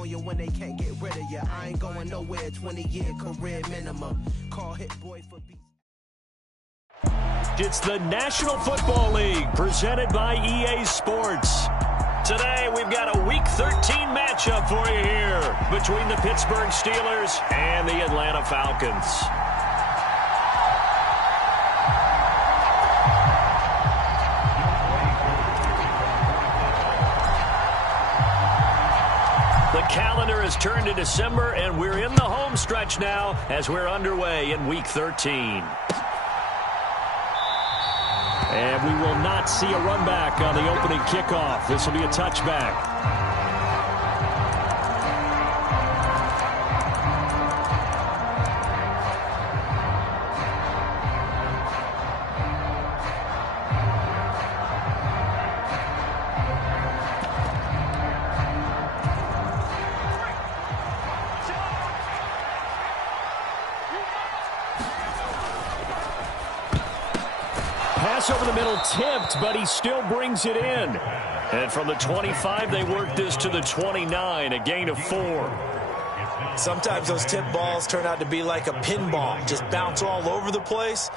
on you when they can't get rid of you. I ain't going nowhere, 20-year career minimum. Call Hit Boy for beats. It's the National Football League presented by EA Sports. Today we've got a Week 13 matchup for you here between the Pittsburgh Steelers and the Atlanta Falcons. The calendar has turned to December, and we're in the home stretch now as we're underway in Week 13. And we will not see a run back on the opening kickoff. This will be a touchback. Pass over the middle tipped, but he still brings it in. And from the 25, they work this to the 29, a gain of 4. Sometimes those tip balls turn out to be like a pinball, just bounce all over the place.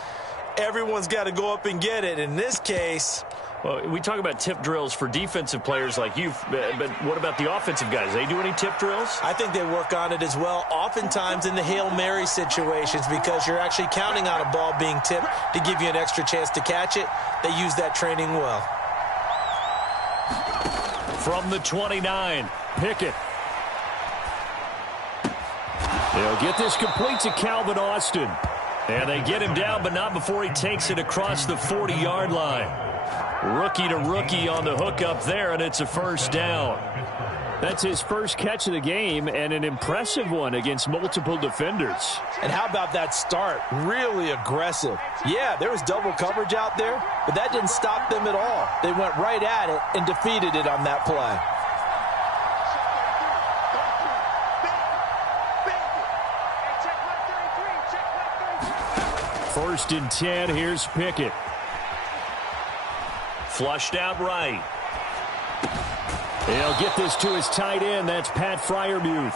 Everyone's got to go up and get it. In this case, well, we talk about tip drills for defensive players like you, but what about the offensive guys? They do any tip drills? I think they work on it as well, oftentimes in the Hail Mary situations, because you're actually counting on a ball being tipped to give you an extra chance to catch it. They use that training well. From the 29, Pickett. They'll get this complete to Calvin Austin. And they get him down, but not before he takes it across the 40-yard line. Rookie to rookie on the hook up there, and it's a first down. That's his first catch of the game, and an impressive one against multiple defenders. And how about that start? Really aggressive. Yeah, there was double coverage out there, but that didn't stop them at all. They went right at it and defeated it on that play. First and 10, here's Pickett. Flushed out right. He'll get this to his tight end. That's Pat Freiermuth.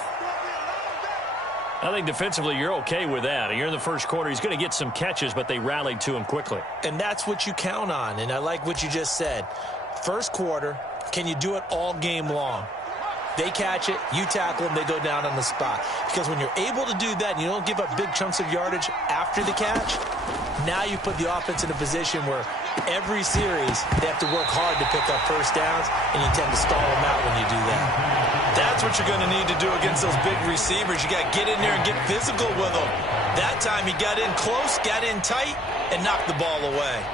I think defensively you're okay with that. You're in the first quarter. He's going to get some catches, but they rallied to him quickly. And that's what you count on, and I like what you just said. First quarter, can you do it all game long? They catch it, you tackle them, they go down on the spot. Because when you're able to do that and you don't give up big chunks of yardage after the catch, now you put the offense in a position where every series they have to work hard to pick up first downs, and you tend to stall them out when you do that. That's what you're going to need to do against those big receivers. You got to get in there and get physical with them. That time he got in close, got in tight, and knocked the ball away.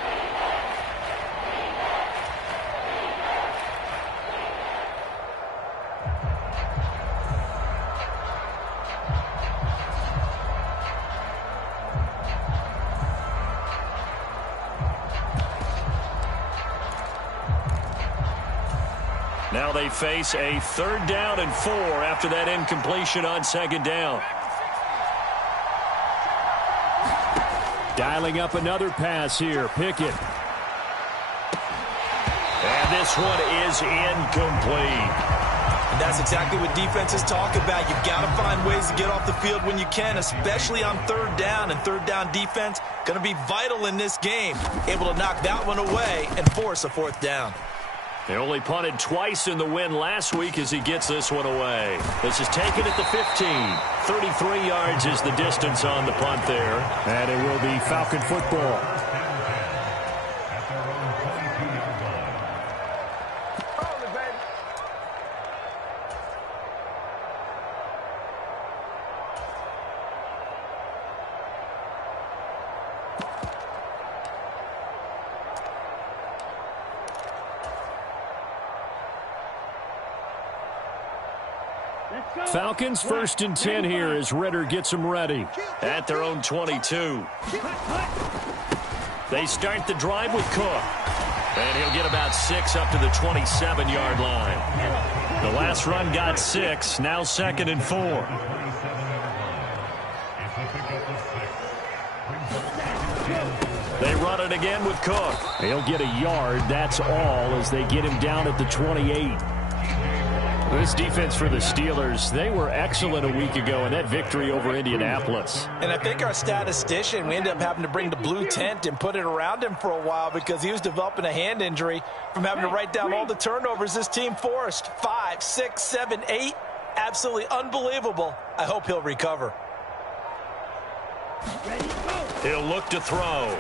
Now they face a 3rd down and 4 after that incompletion on 2nd down. Dialing up another pass here, Pickett. And this one is incomplete. And that's exactly what defenses talk about. You've got to find ways to get off the field when you can, especially on 3rd down. And 3rd down defense going to be vital in this game. Able to knock that one away and force a 4th down. They only punted twice in the win last week as he gets this one away. This is taken at the 15. 33 yards is the distance on the punt there. And it will be Falcon football. Falcons 1st and 10 here as Ritter gets them ready. At their own 22. They start the drive with Cook. And he'll get about 6 up to the 27-yard line. The last run got 6. Now 2nd and 4. They run it again with Cook. He'll get a yard. That's all as they get him down at the 28. This defense for the Steelers, they were excellent a week ago in that victory over Indianapolis. And I think our statistician, we ended up having to bring the blue tent and put it around him for a while because he was developing a hand injury from having to write down all the turnovers this team forced. 5, 6, 7, 8. Absolutely unbelievable. I hope he'll recover. He'll look to throw.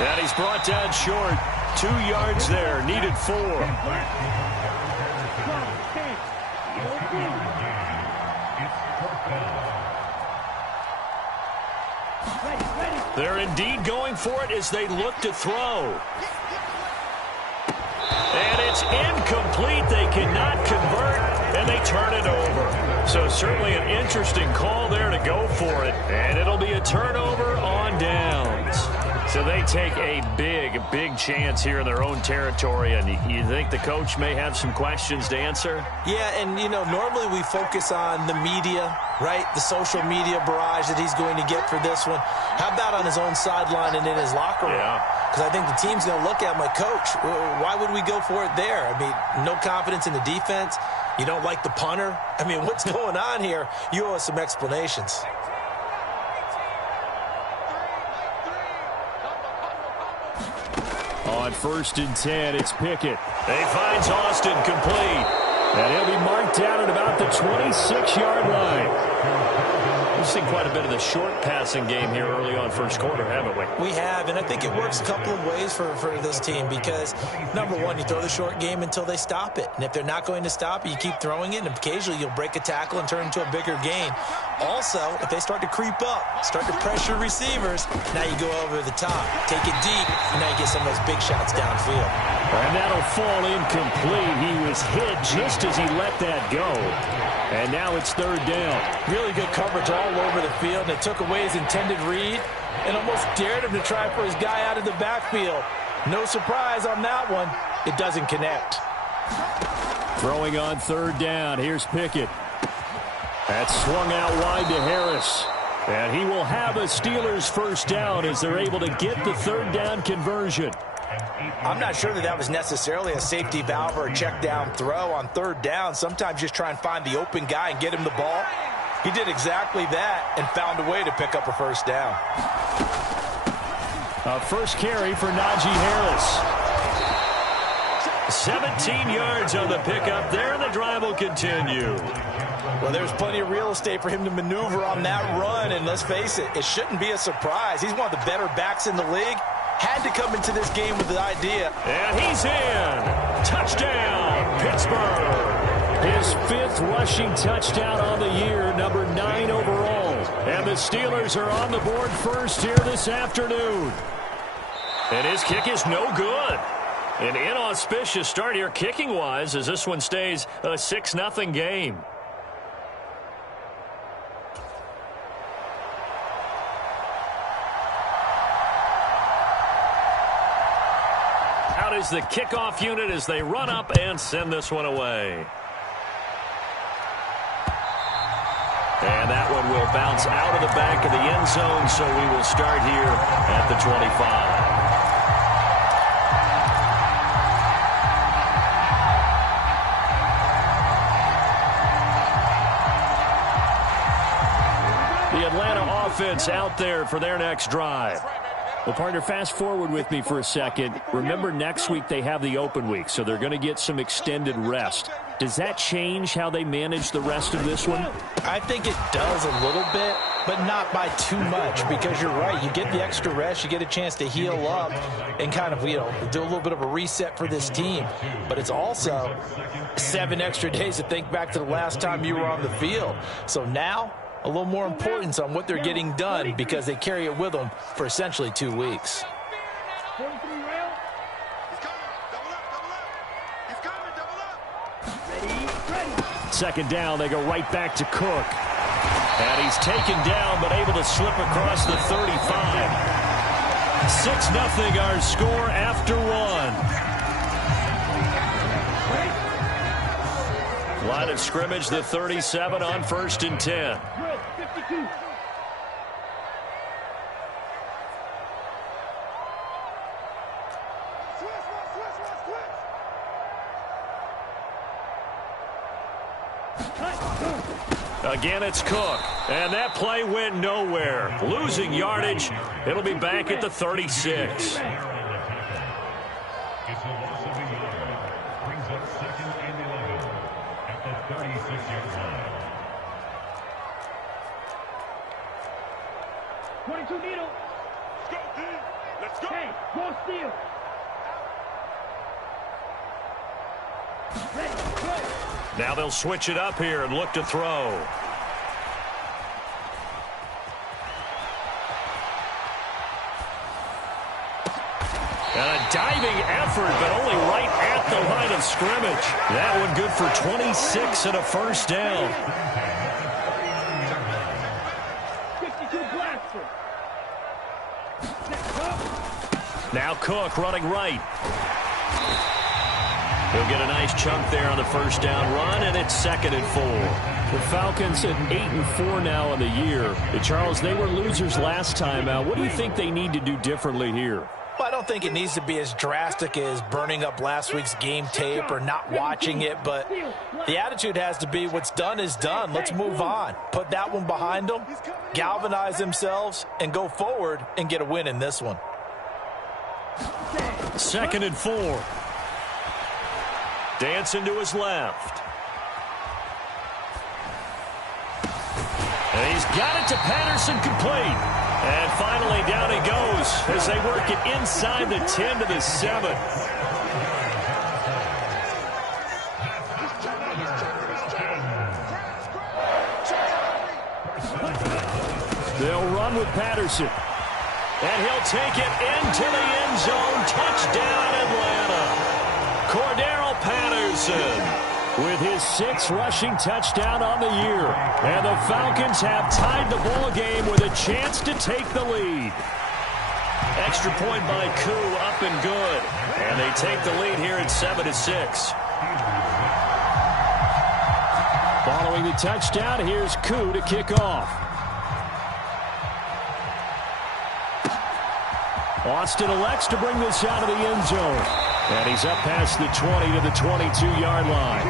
And he's brought down short. 2 yards there, needed 4. They're indeed going for it as they look to throw. And it's incomplete. They cannot convert, and they turn it over. So certainly an interesting call there to go for it. And it'll be a turnover on downs. So they take a big chance here in their own territory. And you think the coach may have some questions to answer? Yeah, and, you know, normally we focus on the media, right? The social media barrage that he's going to get for this one. How about on his own sideline and in his locker room? Yeah. Because I think the team's going to look at him like, Coach, why would we go for it there? I mean, no confidence in the defense. You don't like the punter. I mean, what's going on here? You owe us some explanations. On 1st and 10, it's Pickett. He finds Austin complete. And he'll be marked down at about the 26-yard line. We've seen quite a bit of the short passing game here early on first quarter, haven't we? We have, and I think it works a couple of ways for this team because, number one, you throw the short game until they stop it. And if they're not going to stop it, you keep throwing it, and occasionally you'll break a tackle and turn into a bigger gain. Also, if they start to creep up, start to pressure receivers, now you go over the top, take it deep, and now you get some of those big shots downfield. And that'll fall incomplete. He was hit just as he let that go. And now it's 3rd down. Really good coverage all over the field, and it took away his intended read and almost dared him to try for his guy out of the backfield. No surprise on that one. It doesn't connect. Throwing on 3rd down. Here's Pickett. That's swung out wide to Harris. And he will have a Steelers 1st down as they're able to get the 3rd down conversion. I'm not sure that was necessarily a safety valve or a check down throw on 3rd down. Sometimes just try and find the open guy and get him the ball. He did exactly that and found a way to pick up a 1st down. A first carry for Najee Harris. 17 yards on the pickup there, and the drive will continue. Well, there's plenty of real estate for him to maneuver on that run, and let's face it, it shouldn't be a surprise. He's one of the better backs in the league. Had to come into this game with the idea. And he's in. Touchdown, Pittsburgh. His 5th rushing touchdown on the year, number 9 overall. And the Steelers are on the board first here this afternoon. And his kick is no good. An inauspicious start here kicking-wise as this one stays a 6-0 game. Out is the kickoff unit as they run up and send this one away. And that one will bounce out of the back of the end zone, so we will start here at the 25. The Atlanta offense out there for their next drive. Well, partner, fast forward with me for a second. Remember, next week they have the open week, so they're going to get some extended rest. Does that change how they manage the rest of this one? I think it does a little bit, but not by too much, because you're right. You get the extra rest. You get a chance to heal up and kind of, you know, do a little bit of a reset for this team. But it's also 7 extra days to think back to the last time you were on the field. So now, a little more importance on what they're getting done because they carry it with them for essentially 2 weeks. 43 rail. He's coming. Double up, double up. He's coming, double up. Ready. 2nd down, they go right back to Cook. And he's taken down but able to slip across the 35. 6-0 our score after 1. Line of scrimmage, the 37 on 1st and 10. 52. Again, it's Cook. And that play went nowhere. Losing yardage. It'll be back at the 36. It's a loss of a yard. Brings up 2nd and 11 at the 36-yard line. 22 needle. Let's go, D. Let's go. Hey, more steal. Ready, go. Now they'll switch it up here and look to throw. And a diving effort, but only right at the line of scrimmage. That one good for 26 and a first down. 52 blaster. Now Cook running right. He'll get a nice chunk there on the first down run, and it's 2nd and 4. The Falcons at 8-4 now in the year. Charles, they were losers last time out. What do you think they need to do differently here? Well, I don't think it needs to be as drastic as burning up last week's game tape or not watching it, but the attitude has to be what's done is done. Let's move on. Put that one behind them, galvanize themselves, and go forward and get a win in this one. 2nd and 4. Dancing to his left. And he's got it to Patterson, complete. And finally down he goes as they work it inside the 10 to the 7. They'll run with Patterson. And he'll take it into the end zone. Touchdown, Atlanta. Cordero Patterson with his 6th rushing touchdown on the year. And the Falcons have tied the ball game with a chance to take the lead. Extra point by Koo, up and good. And they take the lead here at 7-6. Following the touchdown, here's Koo to kick off. Austin elects to bring this out of the end zone. And he's up past the 20 to the 22-yard line.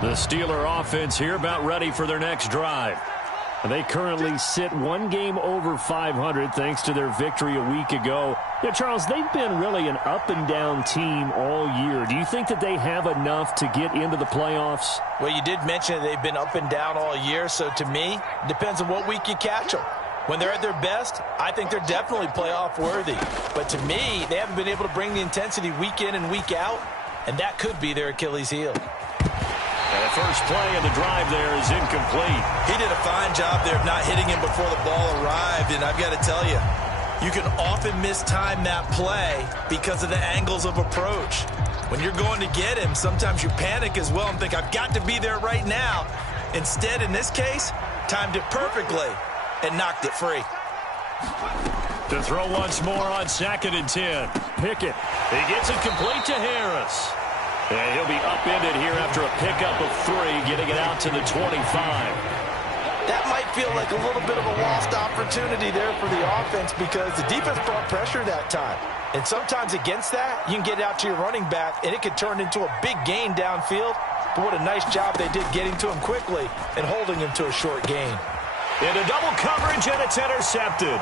The Steeler offense here about ready for their next drive. They currently sit one game over 500 thanks to their victory a week ago. Yeah, Charles, they've been really an up-and-down team all year. Do you think that they have enough to get into the playoffs? Well, you did mention that they've been up and down all year, so to me, it depends on what week you catch them. When they're at their best, I think they're definitely playoff worthy. But to me, they haven't been able to bring the intensity week in and week out, and that could be their Achilles heel. And the first play of the drive there is incomplete. He did a fine job there of not hitting him before the ball arrived, and I've got to tell you, you can often mistime that play because of the angles of approach. When you're going to get him, sometimes you panic as well and think, I've got to be there right now. Instead, in this case, timed it perfectly and knocked it free. To throw once more on 2nd and 10. Pickett. He gets it complete to Harris. And he'll be upended here after a pickup of 3, getting it out to the 25. That might feel like a little bit of a lost opportunity there for the offense because the defense brought pressure that time. And sometimes against that, you can get out to your running back, and it could turn into a big gain downfield. But what a nice job they did getting to him quickly and holding him to a short gain. Into double coverage, and it's intercepted.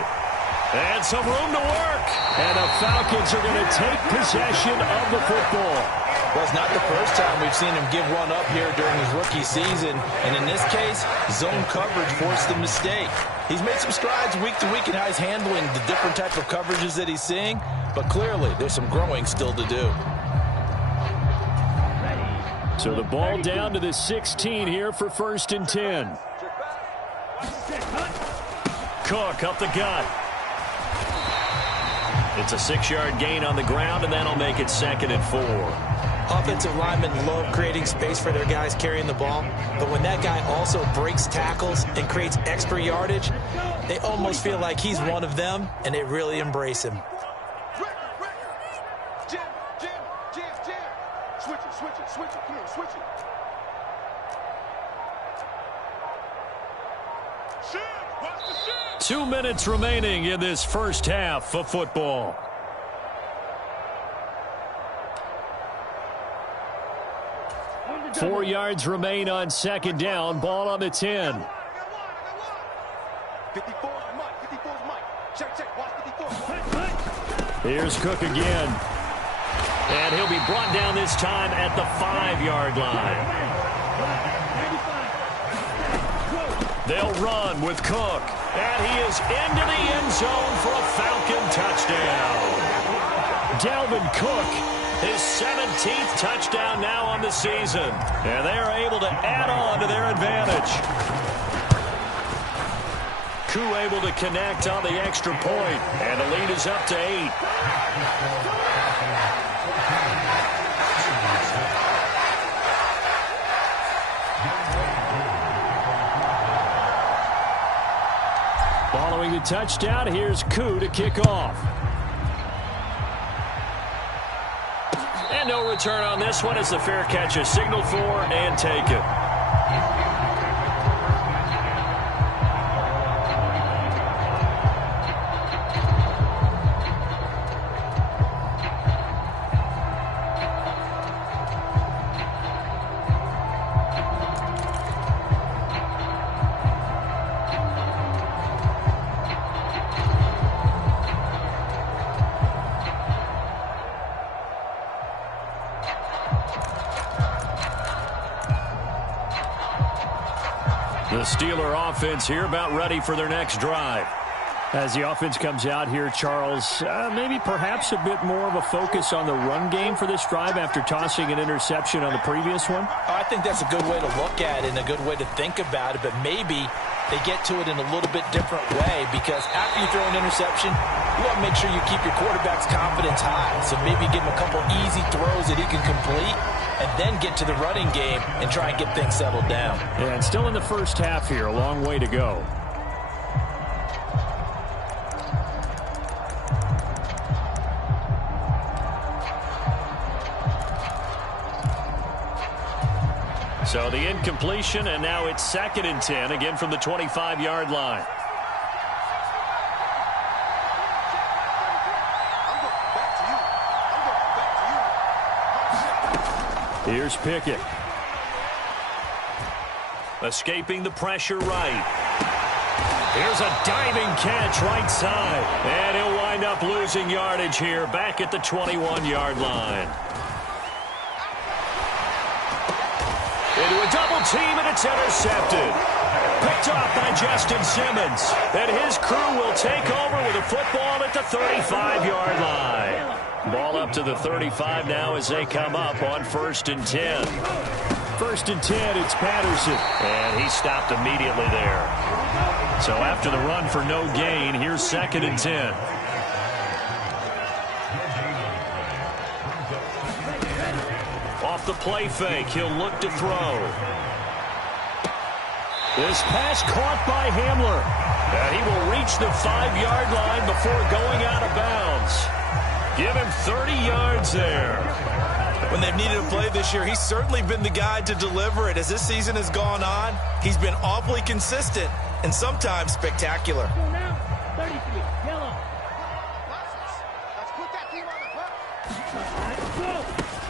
And some room to work. And the Falcons are going to take possession of the football. Well, it's not the first time we've seen him give one up here during his rookie season. And in this case, zone coverage forced the mistake. He's made some strides week to week in how he's handling the different type of coverages that he's seeing. But clearly, there's some growing still to do. So the ball down to the 16 here for 1st and 10. Cook up the gut. It's a 6-yard gain on the ground, and that'll make it 2nd and 4. Offensive linemen love creating space for their guys carrying the ball, but when that guy also breaks tackles and creates extra yardage, they almost feel like he's one of them, and they really embrace him. Switch it. Come on, switch it. 2 minutes remaining in this first half of football. Four yards remain on second down. Ball on the 10. 54 Mike. 54 Mike. Check. Watch 54. Here's Cook again. And he'll be brought down this time at the 5-yard line. They'll run with Cook. And he is into the end zone for a Falcon touchdown. Dalvin Cook, his 17th touchdown now on the season. And they are able to add on to their advantage. Koo able to connect on the extra point. And the lead is up to 8. Following the touchdown, here's Koo to kick off. And no return on this one as the fair catch is signaled for and taken. The Steeler offense here about ready for their next drive. As the offense comes out here, Charles, maybe perhaps a bit more of a focus on the run game for this drive after tossing an interception on the previous one? I think that's a good way to look at it and a good way to think about it, but maybe they get to it in a little bit different way because after you throw an interception, you want to make sure you keep your quarterback's confidence high. So maybe give him a couple easy throws that he can complete and then get to the running game and try and get things settled down. Yeah, and still in the first half here, a long way to go. So the incompletion, and now it's 2nd and 10, again from the 25-yard line. Here's Pickett. Escaping the pressure right. Here's a diving catch right side. And he'll wind up losing yardage here back at the 21-yard line. Into a double team, and it's intercepted. Picked off by Justin Simmons. And his crew will take over with a football at the 35-yard line. Ball up to the 35 now as they come up on 1st and 10. 1st and 10, it's Patterson. And he stopped immediately there. So after the run for no gain, here's 2nd and 10. Off the play fake, he'll look to throw. This pass caught by Hamler. And he will reach the 5-yard line before going out of bounds. Give him 30 yards there. When they've needed a play this year, he's certainly been the guy to deliver it. As this season has gone on, he's been awfully consistent and sometimes spectacular.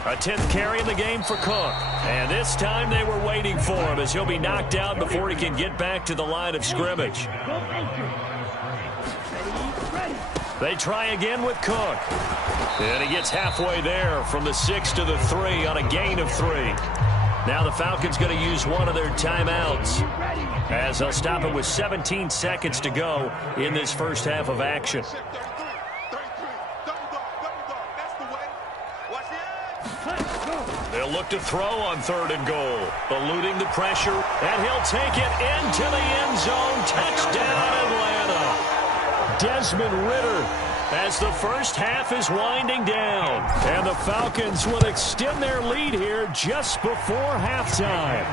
A 10th carry in the game for Cook. And this time they were waiting for him as he'll be knocked out before he can get back to the line of scrimmage. They try again with Cook. And he gets halfway there from the 6 to the 3 on a gain of 3. Now the Falcons going to use one of their timeouts as they'll stop it with 17 seconds to go in this first half of action. They'll look to throw on 3rd and goal. Eluding the pressure, and he'll take it into the end zone. Touchdown, Atlanta. Desmond Ridder as the first half is winding down. And the Falcons will extend their lead here just before halftime.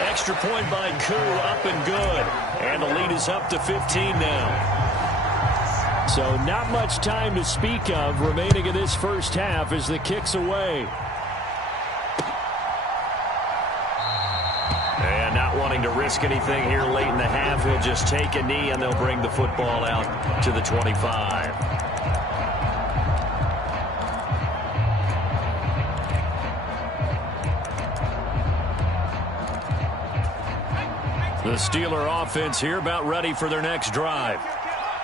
Extra point by Koo, up and good. And the lead is up to 15 now. So not much time to speak of remaining in this first half as the kick's away. And not wanting to risk anything here late in the half, he'll just take a knee and they'll bring the football out to the 25. The Steeler offense here about ready for their next drive.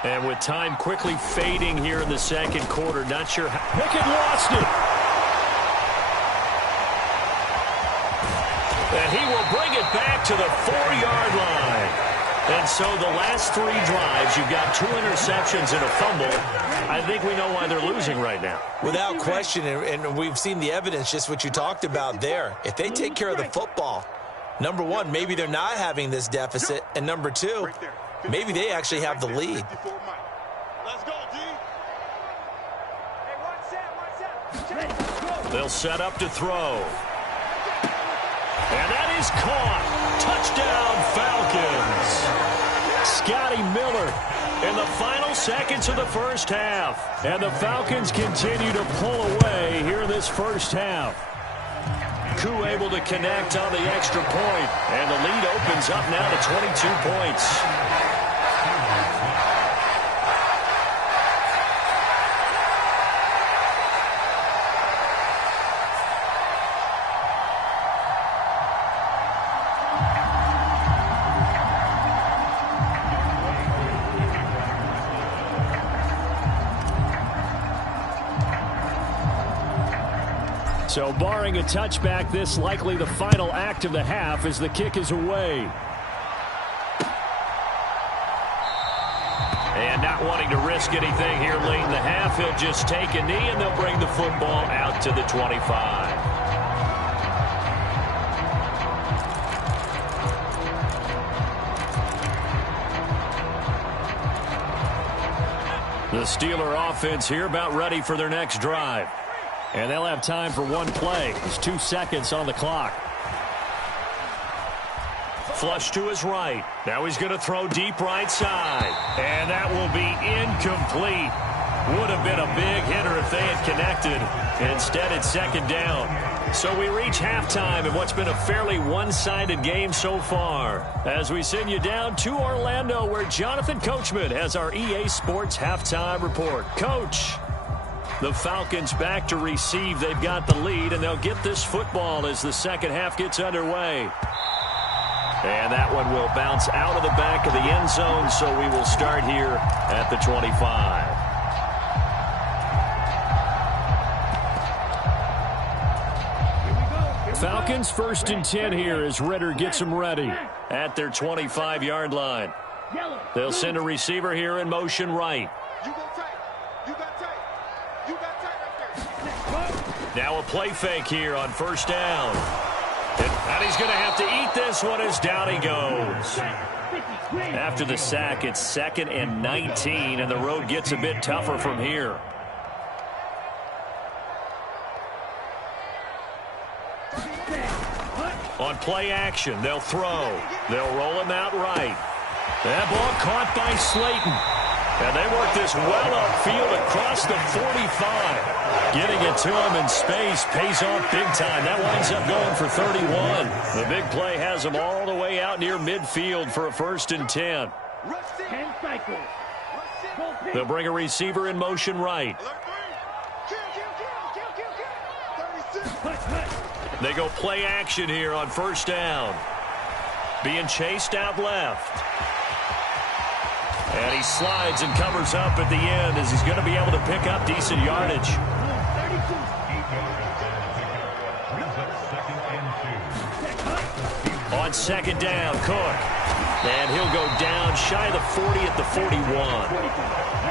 And with time quickly fading here in the second quarter, not sure how. Pickett lost it. And he will bring it back to the 4-yard line. And so the last 3 drives, you've got 2 interceptions and a fumble. I think we know why they're losing right now. Without question, and we've seen the evidence, just what you talked about there. If they take care of the football, number one, maybe they're not having this deficit. And number two, maybe they actually have the lead. Let's go, D. They'll set up to throw. And that is caught. Touchdown, Falcons. Scotty Miller In the final seconds of the first half. and the Falcons continue to pull away here in this first half. Koo able to connect on the extra point. And the lead opens up now to 22 points. So barring a touchback, this likely the final act of the half as the kick is away. And not wanting to risk anything here late in the half, he'll just take a knee and they'll bring the football out to the 25. The Steeler offense here about ready for their next drive. And they'll have time for one play. There's 2 seconds on the clock. Flush to his right. Now he's going to throw deep right side. And that will be incomplete. Would have been a big hitter if they had connected. Instead, it's second down. So we reach halftime in what's been a fairly one-sided game so far. As we send you down to Orlando, where Jonathan Coachman has our EA Sports halftime report. Coach. The Falcons back to receive. They've got the lead, and they'll get this football as the second half gets underway. And that one will bounce out of the back of the end zone, so we will start here at the 25. Falcons 1st and 10 here as Ritter gets them ready. At their 25-yard line. They'll send a receiver here in motion right. Now a play fake here on first down. And he's going to have to eat this one as down he goes. After the sack, it's 2nd and 19, and the road gets a bit tougher from here. On play action, they'll throw. They'll roll him out right. That ball caught by Slayton. And they work this well upfield across the 45. Getting it to him in space pays off big time. That winds up going for 31. The big play has him all the way out near midfield for a 1st and 10. They'll bring a receiver in motion right. They go play action here on first down. Being chased out left. And he slides and covers up at the end as he's going to be able to pick up decent yardage. On second down, Cook. And he'll go down shy of the 40 at the 41.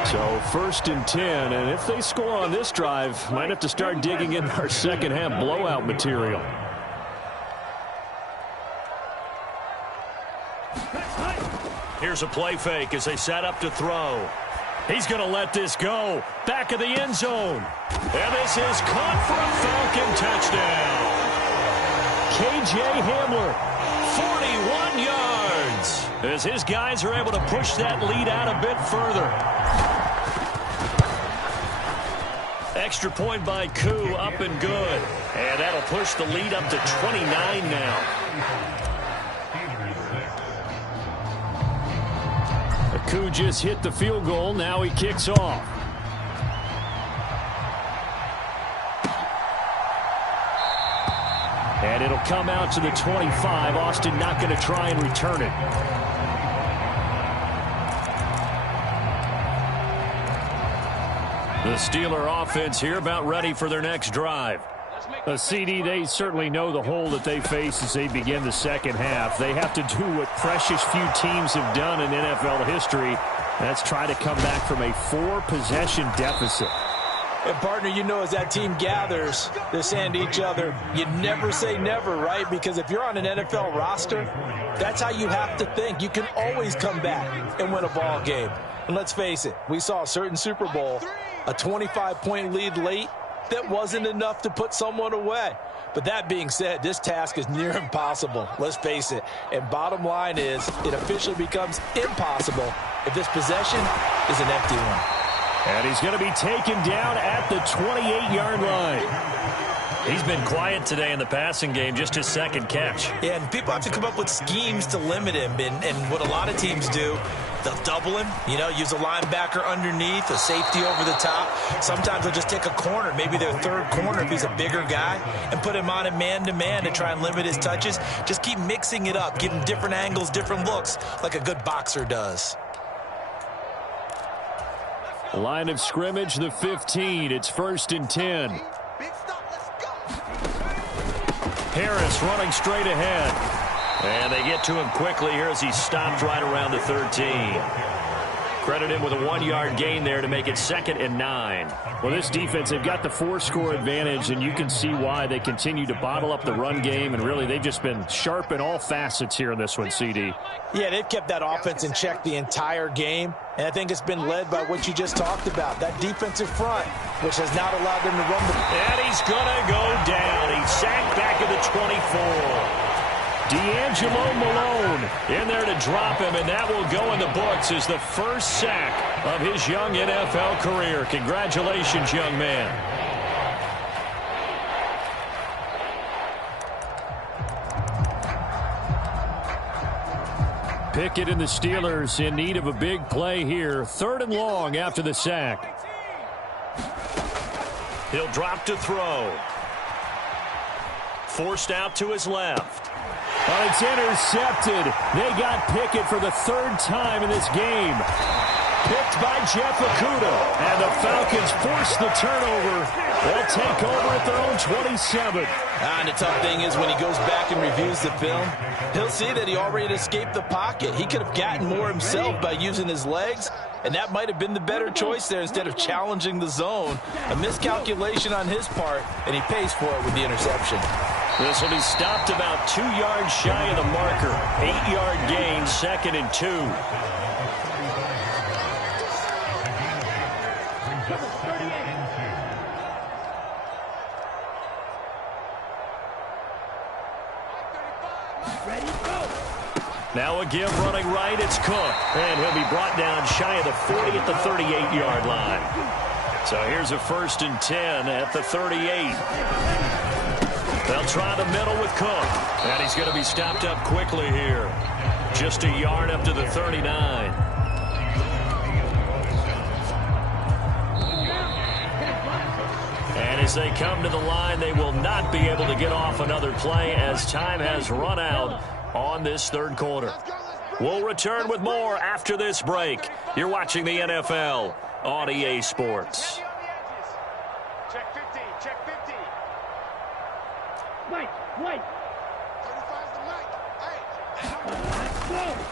So 1st and 10, and if they score on this drive, might have to start digging in our second half blowout material. Here's a play fake as they set up to throw. He's going to let this go. Back of the end zone. And this is caught for a Falcon touchdown. KJ Hamler. 41 yards. As his guys are able to push that lead out a bit further. Extra point by Koo, up and good. And that'll push the lead up to 29 now. Koo just hit the field goal. Now he kicks off. And it'll come out to the 25. Austin not going to try and return it. The Steeler offense here about ready for their next drive. A CD, they certainly know the hole that they face as they begin the second half. They have to do what precious few teams have done in NFL history. That's try to come back from a 4-possession deficit. And, partner, you know, as that team gathers, they're saying to each other, you never say never, right? Because if you're on an NFL roster, that's how you have to think. You can always come back and win a ball game. And let's face it, we saw a certain Super Bowl, a 25-point lead late, that wasn't enough to put someone away. But that being said, this task is near impossible. Let's face it. And bottom line is, it officially becomes impossible if this possession is an empty one. And he's going to be taken down at the 28-yard line. He's been quiet today in the passing game, just his second catch. Yeah, and people have to come up with schemes to limit him. And what a lot of teams do, they'll double him, you know, use a linebacker underneath, a safety over the top. Sometimes they'll just take a corner, maybe their third corner if he's a bigger guy, and put him on a man-to-man to try and limit his touches. Just keep mixing it up, give him different angles, different looks, like a good boxer does. Line of scrimmage, the 15. It's 1st and 10. Big stop, let's go. Harris running straight ahead. And they get to him quickly here as he stopped right around the 13. Credit him with a 1-yard gain there to make it 2nd and 9. Well, this defense, they've got the 4-score advantage, and you can see why they continue to bottle up the run game, and really they've just been sharp in all facets here in this one, CD. Yeah, they've kept that offense in check the entire game, and I think it's been led by what you just talked about, that defensive front, which has not allowed them to run the... And he's going to go down. He's sacked back at the 24. D'Angelo Malone in there to drop him, and that will go in the books as the first sack of his young NFL career. Congratulations, young man. Pickett and the Steelers in need of a big play here. 3rd and long after the sack. He'll drop to throw. Forced out to his left. Well, it's intercepted. They got Pickett for the 3rd time in this game. Picked by Jeff Okudah. And the Falcons force the turnover. They'll take over at their own 27. And the tough thing is when he goes back and reviews the film, he'll see that he already escaped the pocket. He could have gotten more himself by using his legs, and that might have been the better choice there instead of challenging the zone. A miscalculation on his part, and he pays for it with the interception. This will be stopped about 2 yards shy of the marker. 8-yard gain, 2nd and 2. Now again running right, it's Cook. And he'll be brought down shy of the 40 at the 38-yard line. So here's a 1st and 10 at the 38. They'll try the middle with Cook. And he's going to be stopped up quickly here. Just a yard up to the 39. And as they come to the line, they will not be able to get off another play as time has run out on this 3rd quarter. We'll return with more after this break. You're watching the NFL on EA Sports. Check 50, check 50. Wait.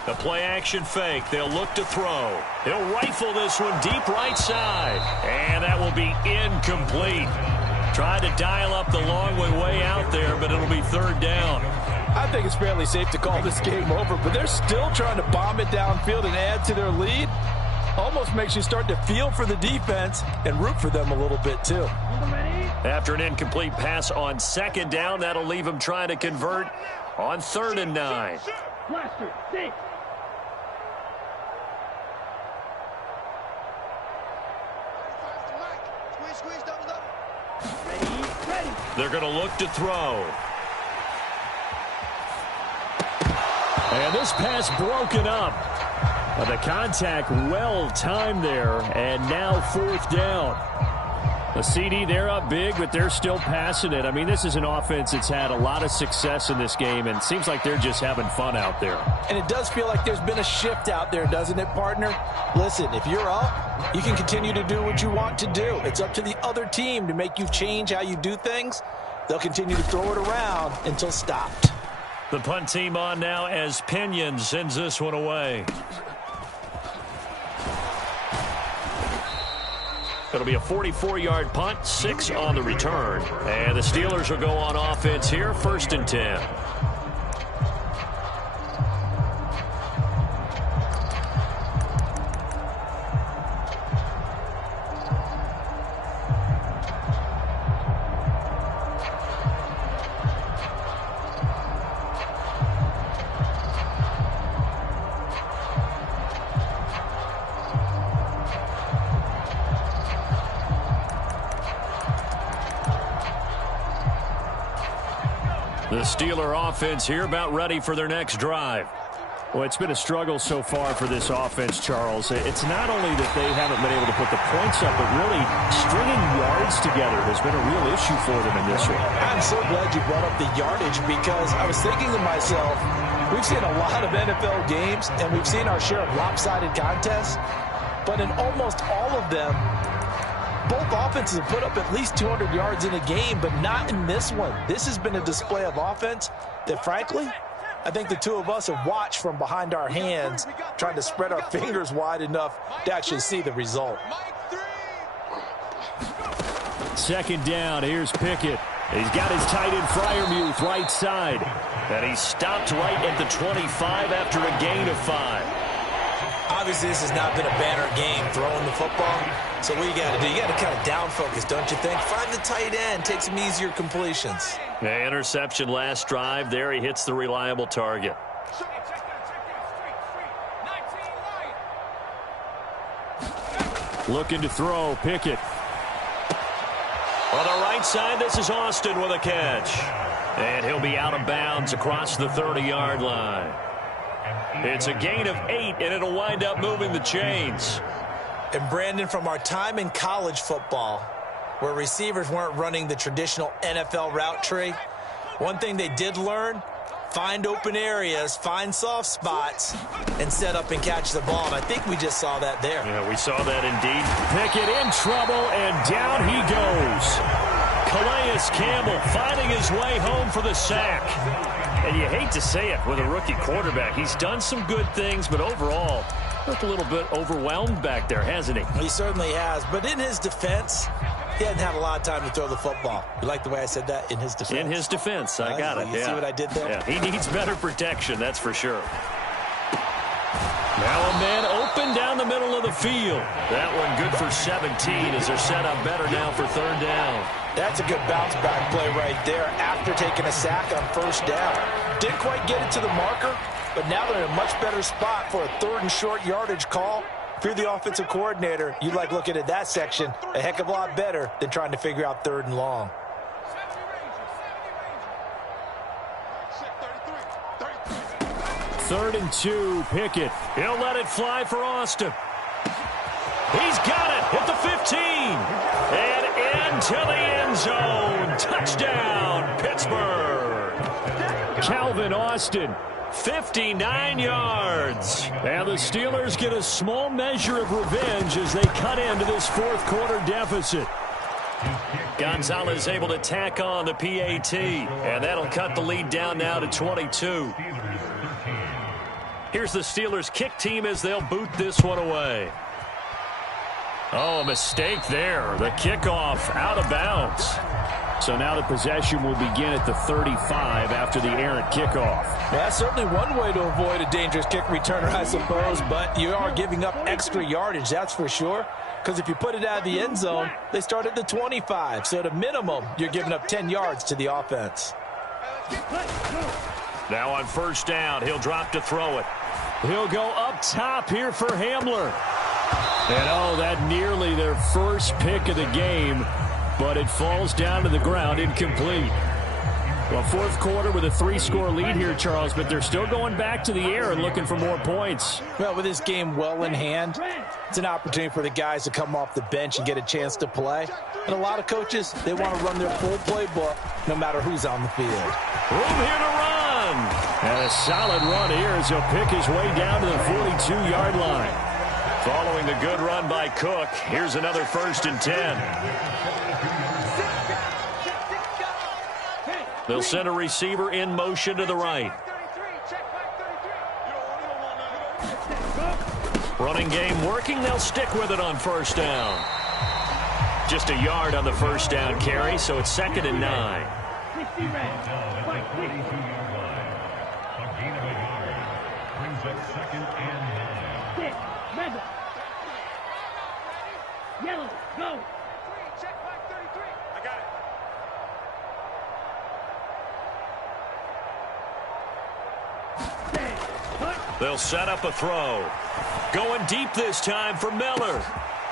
The play action fake. They'll look to throw. He'll rifle this one deep right side. And that will be incomplete. Tried to dial up the long way out there, but it'll be 3rd down. I think it's fairly safe to call this game over, but they're still trying to bomb it downfield and add to their lead. Almost makes you start to feel for the defense and root for them a little bit too. After an incomplete pass on 2nd down, that'll leave him trying to convert on 3rd and 9. Blaster, 6. Squeeze, double up. Ready. They're going to look to throw. And this pass broken up. The contact well timed there, and now 4th down. The CD, they're up big, but they're still passing it. I mean, this is an offense that's had a lot of success in this game, and it seems like they're just having fun out there. And it does feel like there's been a shift out there, doesn't it, partner? Listen, if you're up, you can continue to do what you want to do. It's up to the other team to make you change how you do things. They'll continue to throw it around until stopped. The punt team on now as Pinion sends this one away. It'll be a 44-yard punt, 6 on the return. And the Steelers will go on offense here, 1st and 10. The Steeler offense here about ready for their next drive. Well, it's been a struggle so far for this offense, Charles. It's not only that they haven't been able to put the points up, but really stringing yards together has been a real issue for them in this one. I'm so glad you brought up the yardage because I was thinking to myself, we've seen a lot of NFL games and we've seen our share of lopsided contests, but in almost all of them, both offenses have put up at least 200 yards in a game, but not in this one. This has been a display of offense that, frankly, I think the two of us have watched from behind our hands, trying to spread our fingers wide enough to actually see the result. 2nd down, here's Pickett. He's got his tight end Freiermuth right side. And he stopped right at the 25 after a gain of 5. Obviously, this has not been a banner game throwing the football. So what you got to do, you got to kind of down focus, don't you think? Find the tight end, take some easier completions. The interception last drive. There he hits the reliable target. Looking to throw, Pickett. On the right side, this is Austin with a catch. And he'll be out of bounds across the 30-yard line. It's a gain of 8, and it'll wind up moving the chains. And Brandon, from our time in college football, where receivers weren't running the traditional NFL route tree, one thing they did learn, find open areas, find soft spots, and set up and catch the ball. And I think we just saw that there. Yeah, we saw that indeed. Pickett in trouble, and down he goes. Calais Campbell finding his way home for the sack. And you hate to say it with a rookie quarterback. He's done some good things, but overall, looked a little bit overwhelmed back there, hasn't he? He certainly has. But in his defense, he hasn't had a lot of time to throw the football. You like the way I said that? In his defense. In his defense. I got it. You see what I did there? Yeah, he needs better protection, that's for sure. Now a man open down the middle of the field. That one good for 17 as they're set up better now for 3rd down. That's a good bounce back play right there after taking a sack on 1st down. Didn't quite get it to the marker, but now they're in a much better spot for a 3rd and short yardage call. If you're the offensive coordinator, you like looking at that section a heck of a lot better than trying to figure out 3rd and long. Third and 2, Pickett. He'll let it fly for Austin. He's got it at the 15. And into the end zone. Touchdown, Pittsburgh. Calvin Austin. 59 yards. And the Steelers get a small measure of revenge as they cut into this 4th quarter deficit. Gonzalez able to tack on the PAT. And that'll cut the lead down now to 22. Here's the Steelers kick team as they'll boot this one away. Oh, a mistake there. The kickoff out of bounds. So now the possession will begin at the 35 after the errant kickoff. That's certainly one way to avoid a dangerous kick returner, I suppose, but you are giving up extra yardage, that's for sure. Because if you put it out of the end zone, they start at the 25. So at a minimum, you're giving up 10 yards to the offense. Now on 1st down, he'll drop to throw it. He'll go up top here for Hamler. And oh, that nearly their first pick of the game, but it falls down to the ground incomplete. Well, fourth quarter with a 3-score lead here, Charles, but they're still going back to the air and looking for more points. Well, with this game well in hand, it's an opportunity for the guys to come off the bench and get a chance to play. And a lot of coaches, they want to run their full playbook no matter who's on the field. Room here to run. And a solid run here as he'll pick his way down to the 42-yard line. Following the good run by Cook, here's another 1st and 10. They'll send a receiver in motion to the right. Running game working. They'll stick with it on 1st down. Just a yard on the 1st down carry, so it's 2nd and 9. Brings up 2nd and 9. Yellow, go. Check back 33. I got it. They'll set up a throw. Going deep this time for Miller.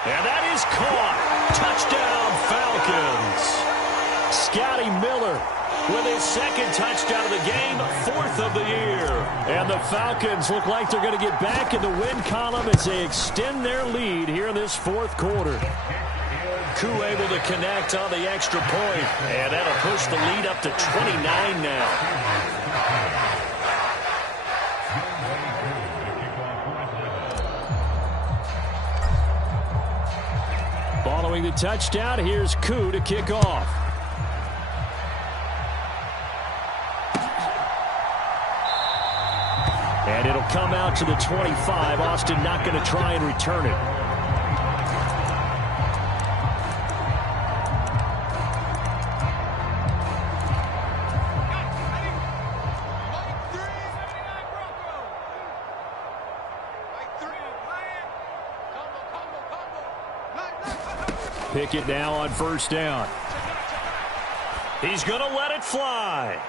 And that is caught. Touchdown, Falcons. Scotty Miller with his 2nd touchdown of the game, 4th of the year. And the Falcons look like they're going to get back in the win column as they extend their lead here in this 4th quarter. Koo able to connect on the extra point. And that'll push the lead up to 29 now. Following the touchdown, here's Koo to kick off. And it'll come out to the 25. Austin not going to try and return it. Pickett now on 1st down. He's going to let it fly.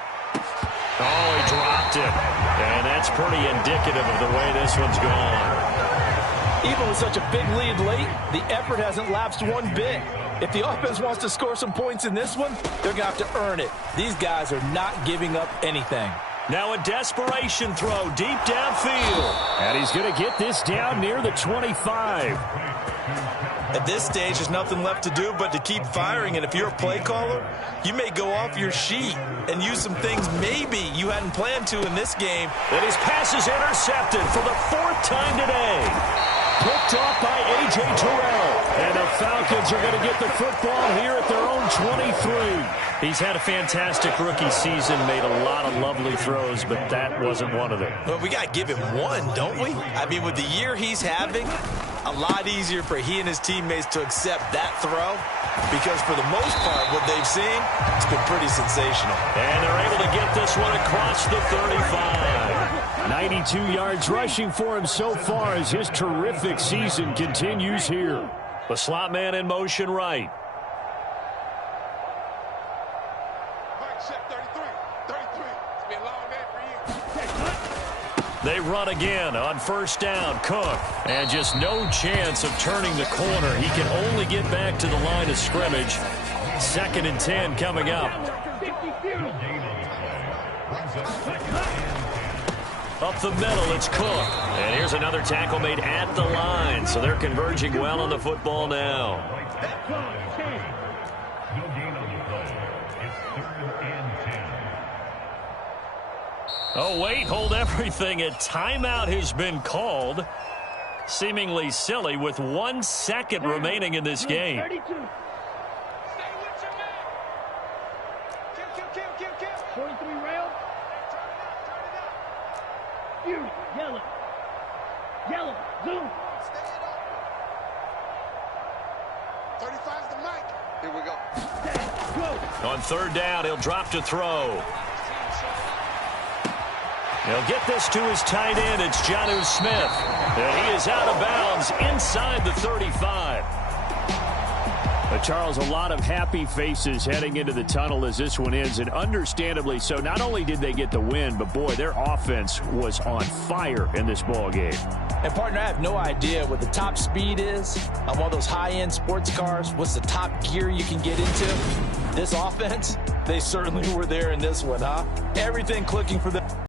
Oh, he dropped it. And that's pretty indicative of the way this one's gone. Even with such a big lead late, the effort hasn't lapsed one bit. If the offense wants to score some points in this one, they're going to have to earn it. These guys are not giving up anything. Now a desperation throw deep downfield. And he's going to get this down near the 25. At this stage, there's nothing left to do but to keep firing. And if you're a play caller, you may go off your sheet and use some things maybe you hadn't planned to in this game. And his pass is intercepted for the 4th time today. Picked off by A.J. Terrell. And the Falcons are going to get the football here at their own 23. He's had a fantastic rookie season, made a lot of lovely throws, but that wasn't one of them. Well, we got to give him one, don't we? I mean, with the year he's having, a lot easier for he and his teammates to accept that throw because for the most part, what they've seen, it's been pretty sensational. And they're able to get this one across the 35. 92 yards rushing for him so far as his terrific season continues here. The slot man in motion right. They run again on 1st down. Cook. And just no chance of turning the corner. He can only get back to the line of scrimmage. 2nd and 10 coming up. Up the middle, it's Cook. And here's another tackle made at the line. So they're converging well on the football now. No gain on the play. It's 3rd and 10. Oh, wait, hold everything. A timeout has been called. Seemingly silly with 1 second remaining in this game. 32. 43 rail. Fury, yellow. Yellow, zoom. 35's the mic. Here we go. Go. On 3rd down, he'll drop to throw. He'll get this to his tight end. It's Jonnu Smith. And he is out of bounds inside the 35. But Charles, a lot of happy faces heading into the tunnel as this one ends, and understandably so. Not only did they get the win, but boy, their offense was on fire in this ball game. And partner, I have no idea what the top speed is on one of those high-end sports cars. What's the top gear you can get into? This offense, They certainly were there in this one, huh? Everything clicking for them.